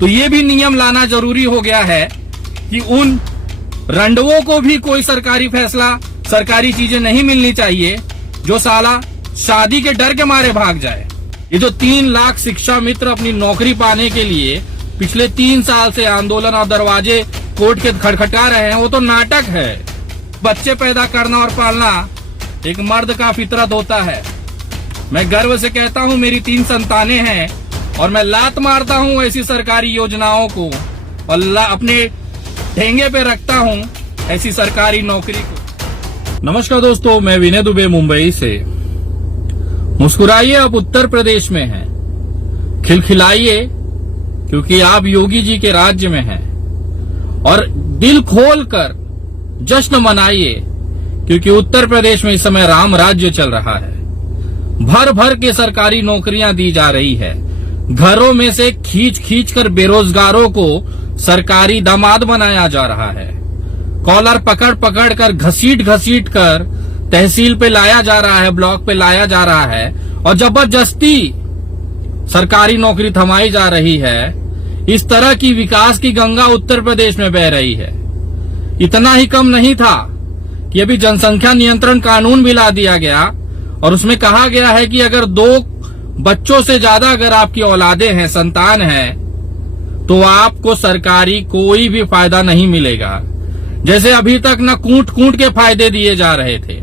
तो ये भी नियम लाना जरूरी हो गया है कि उन रंडवों को भी कोई सरकारी फैसला, सरकारी चीजें नहीं मिलनी चाहिए जो साला शादी के डर के मारे भाग जाए। ये जो 3 लाख शिक्षा मित्र अपनी नौकरी पाने के लिए पिछले 3 साल से आंदोलन और दरवाजे कोर्ट के खटखटा रहे हैं, वो तो नाटक है। बच्चे पैदा करना और पालना एक मर्द का फितरत होता है। मैं गर्व से कहता हूँ मेरी 3 संतानें हैं और मैं लात मारता हूँ ऐसी सरकारी योजनाओं को और अपने ठेंगे पे रखता हूँ ऐसी सरकारी नौकरी को। नमस्कार दोस्तों, मैं विनय दुबे मुंबई से। मुस्कुराइए, आप उत्तर प्रदेश में हैं। खिलखिलाइए क्योंकि आप योगी जी के राज्य में हैं। और दिल खोलकर जश्न मनाइए क्योंकि उत्तर प्रदेश में इस समय राम राज्य चल रहा है। भर भर के सरकारी नौकरियां दी जा रही है। घरों में से खींच खींच कर बेरोजगारों को सरकारी दामाद बनाया जा रहा है। कॉलर पकड़ पकड़ कर, घसीट घसीट कर तहसील पे लाया जा रहा है, ब्लॉक पे लाया जा रहा है और जबरदस्ती सरकारी नौकरी थमाई जा रही है। इस तरह की विकास की गंगा उत्तर प्रदेश में बह रही है। इतना ही कम नहीं था कि अभी जनसंख्या नियंत्रण कानून भी ला दिया गया और उसमें कहा गया है कि अगर 2 बच्चों से ज्यादा अगर आपकी औलादे हैं, संतान है, तो आपको सरकारी कोई भी फायदा नहीं मिलेगा। जैसे अभी तक न कूट कूट के फायदे दिए जा रहे थे।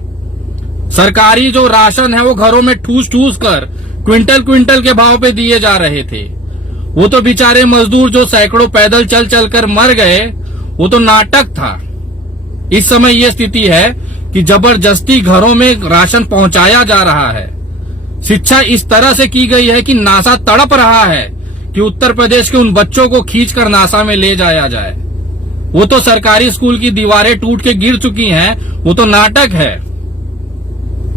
सरकारी जो राशन है वो घरों में ठूस ठूस कर क्विंटल क्विंटल के भाव पे दिए जा रहे थे। वो तो बेचारे मजदूर जो सैकड़ों पैदल चल चल कर मर गए, वो तो नाटक था। इस समय ये स्थिति है कि जबरदस्ती घरों में राशन पहुंचाया जा रहा है। शिक्षा इस तरह से की गई है कि नासा तड़प रहा है कि उत्तर प्रदेश के उन बच्चों को खींचकर नासा में ले जाया जाए। वो तो सरकारी स्कूल की दीवारें टूट के गिर चुकी हैं, वो तो नाटक है।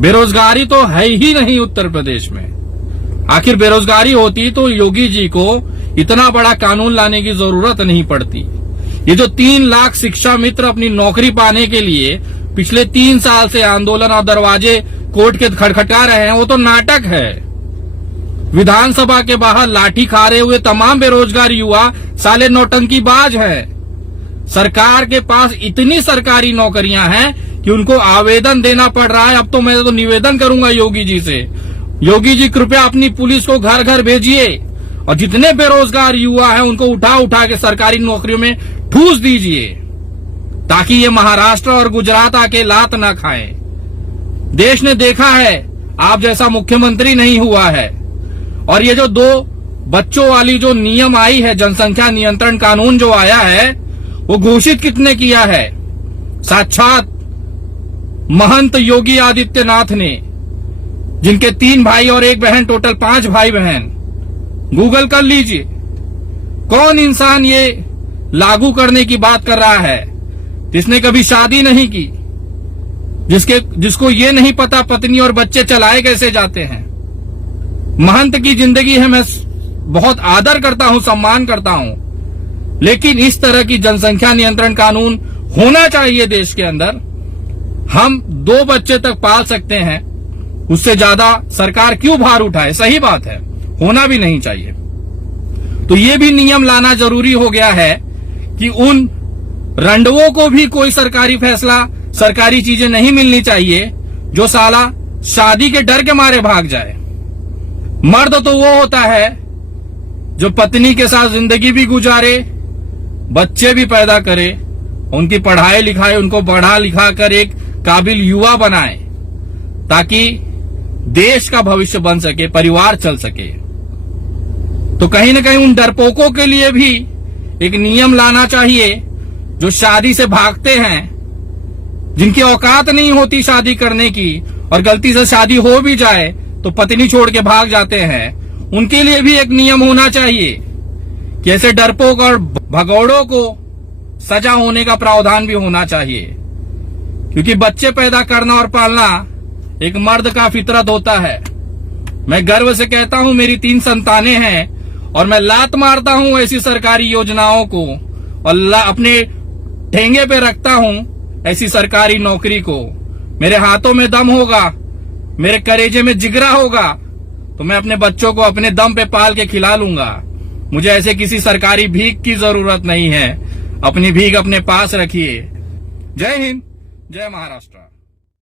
बेरोजगारी तो है ही नहीं उत्तर प्रदेश में। आखिर बेरोजगारी होती तो योगी जी को इतना बड़ा कानून लाने की जरूरत नहीं पड़ती। ये जो 3 लाख शिक्षा मित्र अपनी नौकरी पाने के लिए पिछले 3 साल से आंदोलन और दरवाजे कोर्ट के खटखटा रहे हैं, वो तो नाटक है। विधानसभा के बाहर लाठी खा रहे हुए तमाम बेरोजगार युवा साले नौटंकीबाज हैं। सरकार के पास इतनी सरकारी नौकरियां हैं कि उनको आवेदन देना पड़ रहा है। अब तो मैं तो निवेदन करूंगा योगी जी से, योगी जी कृपया अपनी पुलिस को घर घर भेजिए और जितने बेरोजगार युवा हैं उनको उठा उठा के सरकारी नौकरियों में ठूस दीजिए ताकि ये महाराष्ट्र और गुजरात आके लात ना खाएं। देश ने देखा है आप जैसा मुख्यमंत्री नहीं हुआ है। और ये जो 2 बच्चों वाली जो नियम आई है, जनसंख्या नियंत्रण कानून जो आया है, वो घोषित किसने किया है? साक्षात महंत योगी आदित्यनाथ ने, जिनके 3 भाई और 1 बहन, टोटल 5 भाई बहन। गूगल कर लीजिए कौन इंसान ये लागू करने की बात कर रहा है जिसने कभी शादी नहीं की, जिसको ये नहीं पता पत्नी और बच्चे चलाए कैसे जाते हैं। महंत की जिंदगी है, मैं बहुत आदर करता हूं, सम्मान करता हूं, लेकिन इस तरह की जनसंख्या नियंत्रण कानून होना चाहिए देश के अंदर। हम 2 बच्चे तक पाल सकते हैं, उससे ज्यादा सरकार क्यों भार उठाए? सही बात है, होना भी नहीं चाहिए। तो ये भी नियम लाना जरूरी हो गया है कि उन रंडवों को भी कोई सरकारी फैसला, सरकारी चीजें नहीं मिलनी चाहिए जो साला शादी के डर के मारे भाग जाए। मर्द तो वो होता है जो पत्नी के साथ जिंदगी भी गुजारे, बच्चे भी पैदा करे, उनकी पढ़ाई लिखाई, उनको पढ़ा लिखा कर एक काबिल युवा बनाए ताकि देश का भविष्य बन सके, परिवार चल सके। तो कहीं न कहीं उन डरपोकों के लिए भी एक नियम लाना चाहिए जो शादी से भागते हैं, जिनकी औकात नहीं होती शादी करने की और गलती से शादी हो भी जाए तो पत्नी छोड़ के भाग जाते हैं। उनके लिए भी एक नियम होना चाहिए कि ऐसे डरपोक और भगौड़ों को सजा होने का प्रावधान भी होना चाहिए, क्योंकि बच्चे पैदा करना और पालना एक मर्द का फितरत होता है। मैं गर्व से कहता हूं मेरी 3 संतानें हैं और मैं लात मारता हूं ऐसी सरकारी योजनाओं को और अपने ठेंगे पे रखता हूं ऐसी सरकारी नौकरी को। मेरे हाथों में दम होगा, मेरे कलेजे में जिगरा होगा तो मैं अपने बच्चों को अपने दम पे पाल के खिला लूंगा। मुझे ऐसे किसी सरकारी भीख की जरूरत नहीं है। अपनी भीख अपने पास रखिए। जय हिंद, जय महाराष्ट्र।